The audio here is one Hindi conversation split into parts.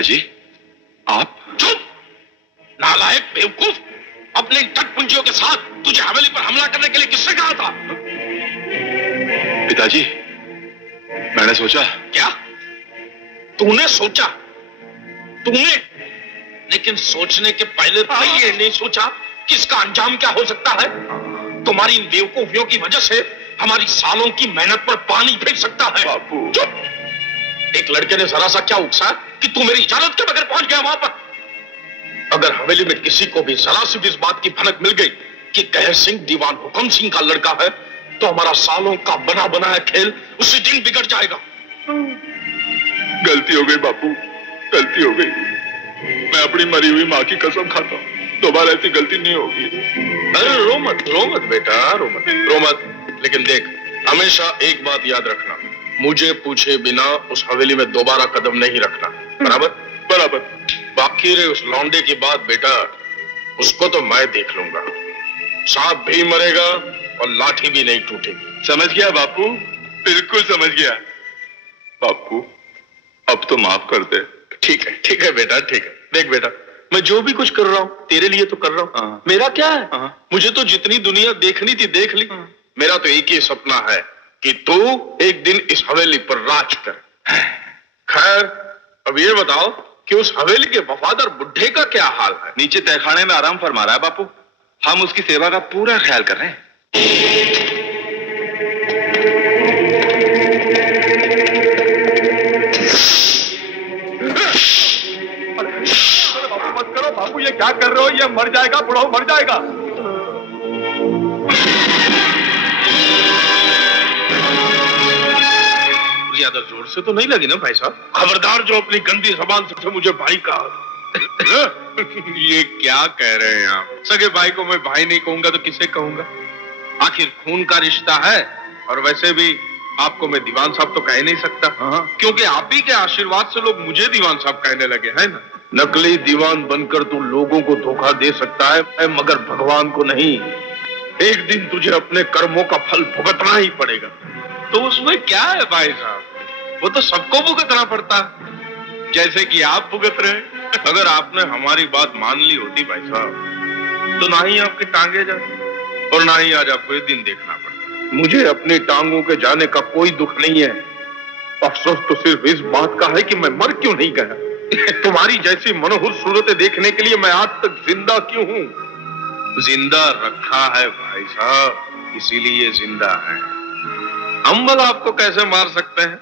पिताजी आप? चुप नालायक बेवकूफ, अपने टटपुंजियों के साथ तुझे हवेली पर हमला करने के लिए किसने कहा था? पिताजी मैंने सोचा। क्या तूने सोचा? तूने? लेकिन सोचने के पहले तो ये नहीं सोचा कि इसका अंजाम क्या हो सकता है। तुम्हारी इन बेवकूफियों की वजह से हमारी सालों की मेहनत पर पानी फेंक सकता है। बापू। चुप! एक लड़के ने जरा सा क्या उकसा कि तू मेरी इजाजत के बगैर पहुंच गया वहां पर। अगर हवेली में किसी को भी जरा सी भी इस बात की भनक मिल गई कि कहर सिंह दीवान हुक्म सिंह का लड़का है, तो हमारा सालों का बना बनाया खेल उसी दिन बिगड़ जाएगा। गलती हो गई बापू, गलती हो गई। मैं अपनी मरी हुई माँ की कसम खाता हूँ, दोबारा ऐसी गलती नहीं होगी। अरे रो मत बेटा, रो मत। लेकिन देख, हमेशा एक बात याद रखना, मुझे पूछे बिना उस हवेली में दोबारा कदम नहीं रखना। बराबर? बराबर। बाकी रहे उस लौंडे की बात बेटा, उसको तो मैं देख लूंगा। सांप भी मरेगा और लाठी भी नहीं टूटेगी। समझ गया बापू, बिल्कुल समझ गया। बापू अब तो माफ कर दे। ठीक है बेटा, ठीक है। देख बेटा, मैं जो भी कुछ कर रहा हूँ तेरे लिए तो कर रहा हूँ। मेरा क्या है? मुझे तो जितनी दुनिया देखनी थी देख ली। मेरा तो एक ही सपना है कि तू एक दिन इस हवेली पर राज कर। खैर, अब ये बताओ कि उस हवेली के वफादार बुढ़े का क्या हाल है? नीचे तहखाने में आराम फरमा रहा है बापू। हम उसकी सेवा का पूरा ख्याल कर रहे हैं। बापू मत करो, बापू ये क्या कर रहे हो? ये मर जाएगा, बुढ़ाऊ मर जाएगा। ज्यादा जोर से तो नहीं लगी ना भाई साहब? खबरदार जो अपनी गंदी जबान से मुझे भाई कहा। ये क्या कह रहे हैं आप? सगे भाई को मैं भाई नहीं कहूंगा तो किसे कहूंगा? आखिर खून का रिश्ता है, और वैसे भी आपको मैं दीवान साहब तो कह नहीं सकता, क्योंकि आप ही के आशीर्वाद से लोग मुझे दीवान साहब कहने लगे हैं ना। नकली दीवान बनकर तू लोगों को धोखा दे सकता है, मगर भगवान को नहीं। एक दिन तुझे अपने कर्मों का फल भुगतना ही पड़ेगा। तो उसमें क्या है भाई साहब? वो तो सबको भुगतना पड़ता है, जैसे कि आप भुगत रहे। अगर आपने हमारी बात मान ली होती भाई साहब, तो ना ही आपकी टांगे जाती और ना ही आज आपको ये दिन देखना पड़ता। मुझे अपनी टांगों के जाने का कोई दुख नहीं है। अफसोस तो सिर्फ इस बात का है कि मैं मर क्यों नहीं गया। तुम्हारी जैसी मनोहर सूरतें देखने के लिए मैं आज तक जिंदा क्यों हूं? जिंदा रखा है भाई साहब, इसीलिए जिंदा है। हम भला आपको कैसे मार सकते हैं?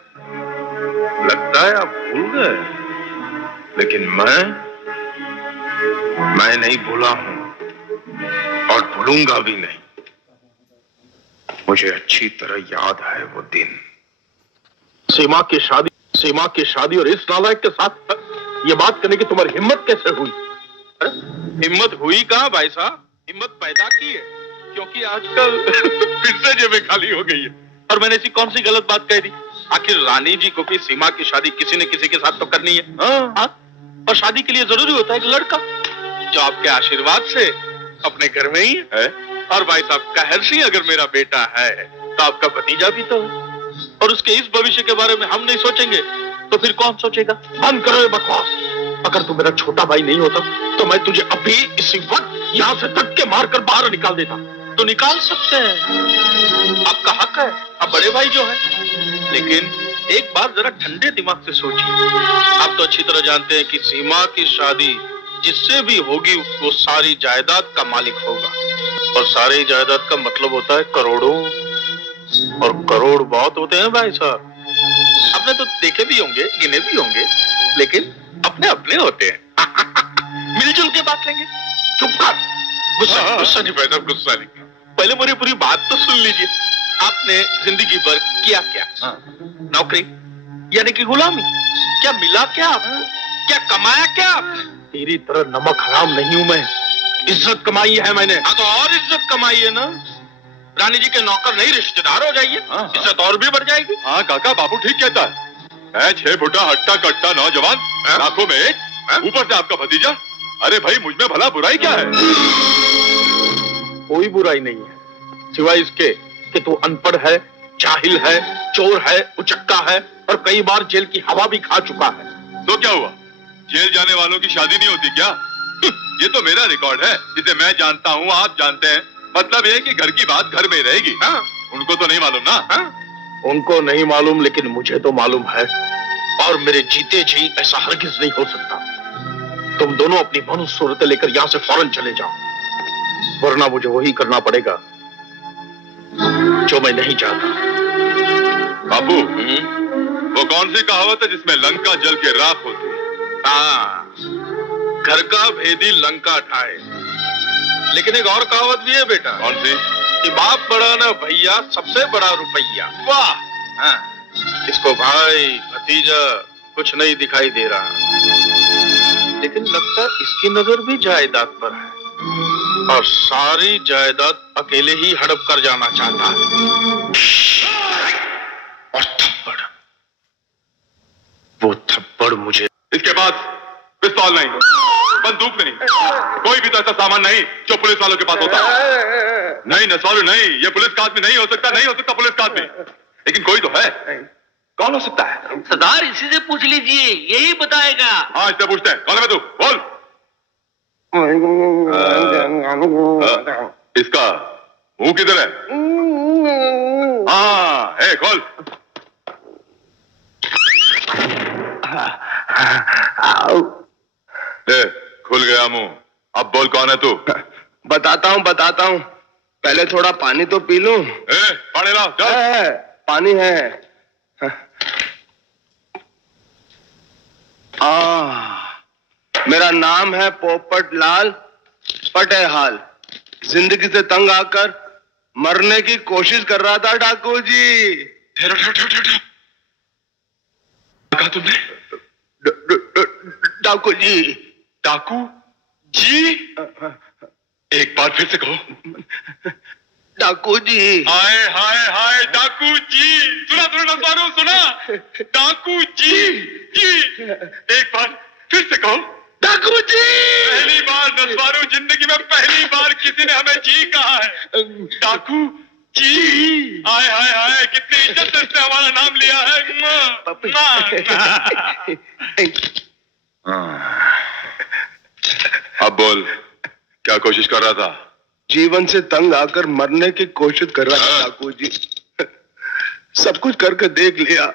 लगता है आप भूल गए, लेकिन मैं नहीं भूला हूं और भूलूंगा भी नहीं। मुझे अच्छी तरह याद है वो दिन। सीमा की शादी और इस नालायक के साथ ये बात करने की तुम्हारी हिम्मत कैसे हुई? हिम्मत हुई कहां भाई साहब? हिम्मत पैदा की है, क्योंकि आजकल फिर से जेबें खाली हो गई है। और मैंने ऐसी कौन सी गलत बात कह दी? आखिर रानी जी को भी सीमा की शादी किसी न किसी के साथ तो करनी है। और शादी के लिए जरूरी होता है एक लड़का, जो आपके आशीर्वाद से अपने घर में ही है। और भाई साहब, कहर सिंह अगर मेरा बेटा है तो आपका भतीजा भी तो है, और उसके इस भविष्य के बारे में हम नहीं सोचेंगे तो फिर कौन सोचेगा? बंद करो ये बकवास। अगर तू मेरा छोटा भाई नहीं होता तो मैं तुझे अभी इसी वक्त यहाँ से धक्के मारकर बाहर निकाल देता। तो निकाल सकते हैं, आपका हक है, आप बड़े भाई जो है। लेकिन एक बार जरा ठंडे दिमाग से सोचिए। आप तो अच्छी तरह जानते हैं कि सीमा की शादी जिससे भी होगी वो सारी जायदाद का मालिक होगा, और सारी जायदाद का मतलब होता है करोड़ों, और करोड़ बहुत होते हैं भाई साहब। आपने तो देखे भी होंगे, गिने भी होंगे, लेकिन अपने अपने होते हैं। मिलजुल के बात लेंगे। चुप कर, गुस्सा नहीं पैदा, गुस्सा नहीं। पहले मेरी पूरी बात तो सुन लीजिए। आपने जिंदगी भर किया क्या? नौकरी यानी कि गुलामी? क्या मिला क्या आपको? क्या कमाया क्या आपने? तेरी तरह नमक हराम नहीं हूं मैं, इज्जत कमाई है मैंने। हाँ तो और इज्जत कमाई है ना। रानी जी के नौकर नहीं रिश्तेदार हो जाइए, इज्जत और भी बढ़ जाएगी। हाँ काका, बाबू ठीक कहता है। मैं 6 फुटा हट्टा कट्टा नौजवान, आंखों में एक, ऊपर से आपका भतीजा। अरे भाई, मुझ में भला बुराई क्या है? कोई बुराई नहीं है, सिवाय इसके कि तू अनपढ़ है, जाहिल है, चोर है, उचक्का है, और कई बार जेल की हवा भी खा चुका है। तो क्या हुआ? जेल जाने वालों की शादी नहीं होती क्या? ये तो मेरा रिकॉर्ड है, जिसे मैं जानता हूँ, आप जानते हैं। मतलब ये कि घर की बात घर में ही रहेगी। हाँ? उनको तो नहीं मालूम ना? हाँ? उनको नहीं मालूम, लेकिन मुझे तो मालूम है, और मेरे जीते जी ऐसा हरगिज नहीं हो सकता। तुम दोनों अपनी मनुष्य सूरतें लेकर यहां से फौरन चले जाओ, वरना मुझे वही करना पड़ेगा जो मैं नहीं चाहता। बापू, वो कौन सी कहावत है जिसमें लंका जल के राख होती है? हाँ, घर का भेदी लंका ठाए। लेकिन एक और कहावत भी है बेटा। कौन सी? कि बाप बड़ा ना भैया, सबसे बड़ा रुपया। वाह! हाँ, इसको भाई भतीजा कुछ नहीं दिखाई दे रहा, लेकिन लगता इसकी नजर भी जायदाद पर है, और सारी जायदाद अकेले ही हड़प कर जाना चाहता है। और थप्पड़, वो थप्पड़ मुझे। इसके पास पिस्तौल नहीं, बंदूक नहीं, कोई भी तो ऐसा सामान नहीं जो पुलिस वालों के पास होता है। नहीं नसवारू, नहीं, ये पुलिस का आदमी नहीं हो सकता, नहीं हो सकता पुलिस का आदमी। लेकिन कोई तो है। कौन हो सकता है? सरदार, इसी से पूछ लीजिए, यही बताएगा। हाँ, इससे पूछते हैं। कौन है तू? बोल। इसका मुंह किधर है? हाँ, है, खोल। खुल गया मुंह। अब बोल, कौन है तू? बताता हूँ। पहले थोड़ा पानी तो पी लूं। पानी लाओ, चल। पानी है। मेरा नाम है पोपट लाल पटेहाल। जिंदगी से तंग आकर मरने की कोशिश कर रहा था डाकू जी। ठहरो। कहा तुमने? डाकू जी। डाकू जी? एक बार फिर से कहो। डाकू जी। हाय डाकू जी। सुना नसवारू, सुना? डाकू जी। एक बार फिर से कहो। डाकू जी। पहली बार नसवारू, जिंदगी में पहली बार किसी ने हमें जी कहा है। डाकू जी। हाय कितनी इज्जत से इसने हमारा नाम लिया है। अब बोल, क्या कोशिश कर रहा था? जीवन से तंग आकर मरने की कोशिश कर रहा था डाकू जी। सब कुछ करके देख लिया,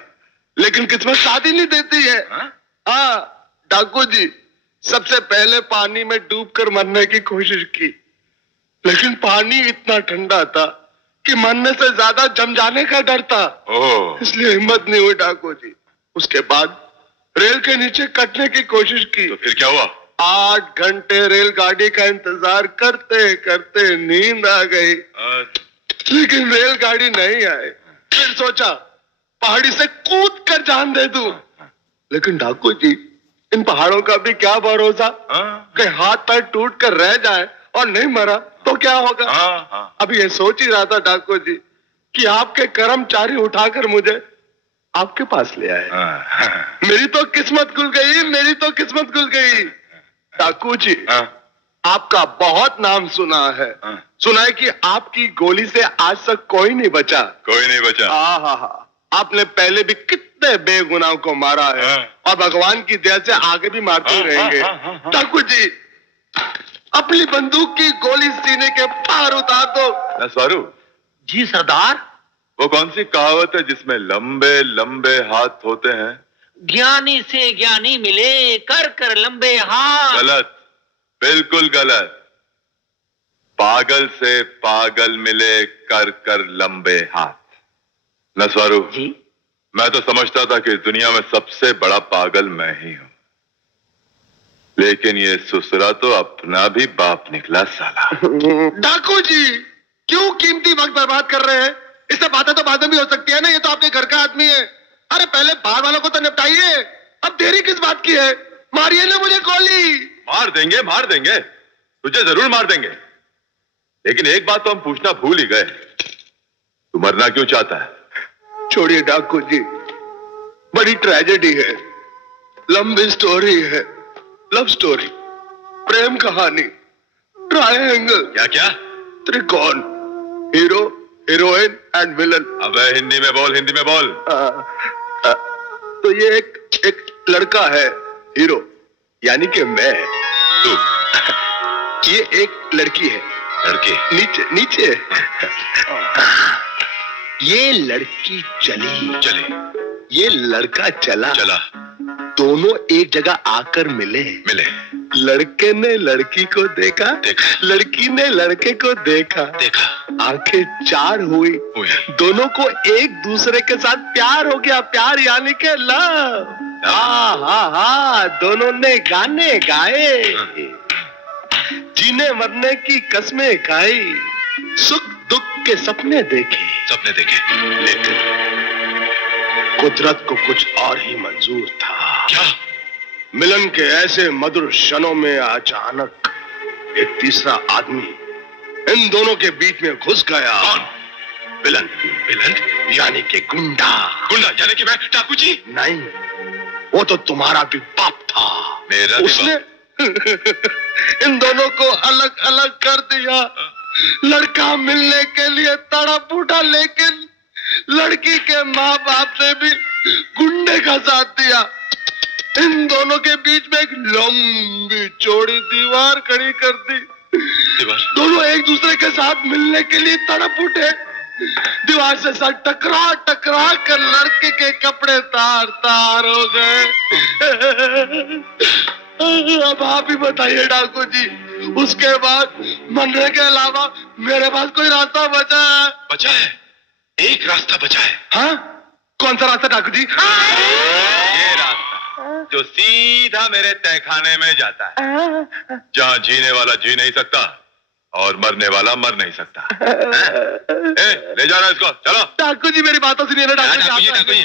लेकिन किस्मत साथ ही नहीं देती है। हाँ डाकू जी, सबसे पहले पानी में डूबकर मरने की कोशिश की, लेकिन पानी इतना ठंडा था कि मरने से ज्यादा जम जाने का डर था। इसलिए हिम्मत नहीं हुई डाकू जी। उसके बाद रेल के नीचे कटने की कोशिश की। तो फिर क्या हुआ? 8 घंटे रेलगाड़ी का इंतजार करते करते नींद आ गई, लेकिन रेलगाड़ी नहीं आई। फिर सोचा पहाड़ी से कूद कर जान दे दूं, लेकिन डाकू जी, इन पहाड़ों का भी क्या भरोसा, कहीं हाथ पैर टूट कर रह जाए और नहीं मरा तो क्या होगा। अभी ये सोच ही रहा था डाकू जी कि आपके कर्मचारी उठाकर मुझे आपके पास ले आए। मेरी तो किस्मत खुल गई। डाकू जी, आपका बहुत नाम सुना है। सुना है कि आपकी गोली से आज तक कोई नहीं बचा। आपने पहले भी कितने बेगुनाहों को मारा है, और भगवान की दया से आगे भी मारते रहेंगे। डाकू जी, अपनी बंदूक की गोली सीने के पार उतार दो। नसवारू जी सरदार। वो कौन सी कहावत है जिसमें लंबे लंबे हाथ होते हैं? ज्ञानी से ज्ञानी मिले, कर कर लंबे हाथ। गलत, बिल्कुल गलत। पागल से पागल मिले, कर कर लंबे हाथ। नसवारू जी, मैं तो समझता था कि दुनिया में सबसे बड़ा पागल मैं ही हूं, लेकिन ये ससुरा तो अपना भी बाप निकला साला। डाकू जी, क्यों कीमती वक्त बर्बाद कर रहे हैं? इससे बातें तो बाद में भी हो सकती है ना, ये तो आपके घर का आदमी है। अरे पहले बाहर वालों को तो निपटाइए, अब देरी किस बात की है? मारिए ना मुझे गोली। मार देंगे, तुझे जरूर मार देंगे, लेकिन एक बात तो हम पूछना भूल ही गए, तू मरना क्यों चाहता है? छोड़िए डाकू जी, बड़ी ट्रेजेडी है, लंबी स्टोरी है, लव स्टोरी, प्रेम कहानी, ट्रायंगल। क्या? त्रिकोण, हीरो, हीरोइन एंड विलन। अब हिंदी में बोल। तो ये एक लड़का है हीरो, यानी कि मैं। तू? ये एक लड़की है। लड़की? नीचे नीचे। ये लड़की चली, ये लड़का चला। दोनों एक जगह आकर मिले। लड़के ने लड़की को देखा, लड़की ने लड़के को देखा। आंखें चार हुई। दोनों को एक दूसरे के साथ प्यार हो गया। प्यार यानी के लव। हाँ, दोनों ने गाने गाए, जीने मरने की कस्में खाई, सुख दुख के सपने देखे। लेकिन कुदरत को कुछ और ही मंजूर था। क्या? मिलन के ऐसे मधुर क्षणों में अचानक एक तीसरा आदमी इन दोनों के बीच में घुस गया। कौन? विलन यानी कि गुंडा यानी कि मैं डाकू जी? नहीं, वो तो तुम्हारा भी बाप था। मेरा उसने इन दोनों को अलग अलग कर दिया। लड़का मिलने के लिए तड़प उठा, लेकिन लड़की के माँ बाप ने भी गुंडे का साथ दिया। इन दोनों के बीच में एक लंबी चौड़ी दीवार खड़ी कर दी। दोनों एक दूसरे के साथ मिलने के लिए तड़प उठे। दीवार से सर टकरा टकरा कर लड़के के कपड़े तार तार हो गए। अब आप ही बताइए डाकू जी, उसके बाद मरने के अलावा मेरे पास कोई रास्ता बचा है? एक रास्ता बचा है। हाँ? कौन सा रास्ता डाकू जी? ये रास्ता जो सीधा मेरे तहखाने में जाता है, जहाँ जीने वाला जी नहीं सकता और मरने वाला मर नहीं सकता। ले जाना इसको, चलो। डाकू जी मेरी बातों सुनिए ना। डाकू जी